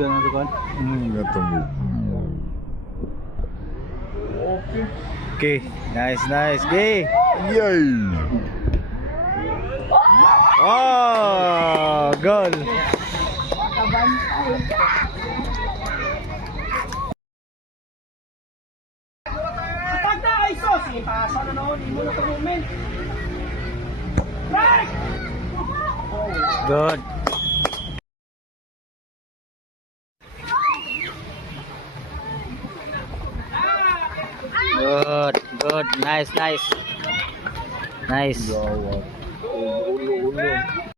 ganun kan. Gatong. Okay, nice. Okay. Yay! Oh, goal. Pagka ay sos, ipasa na noon, imo na moment. Right! Good. Good. Nice. Gawa. Ulo.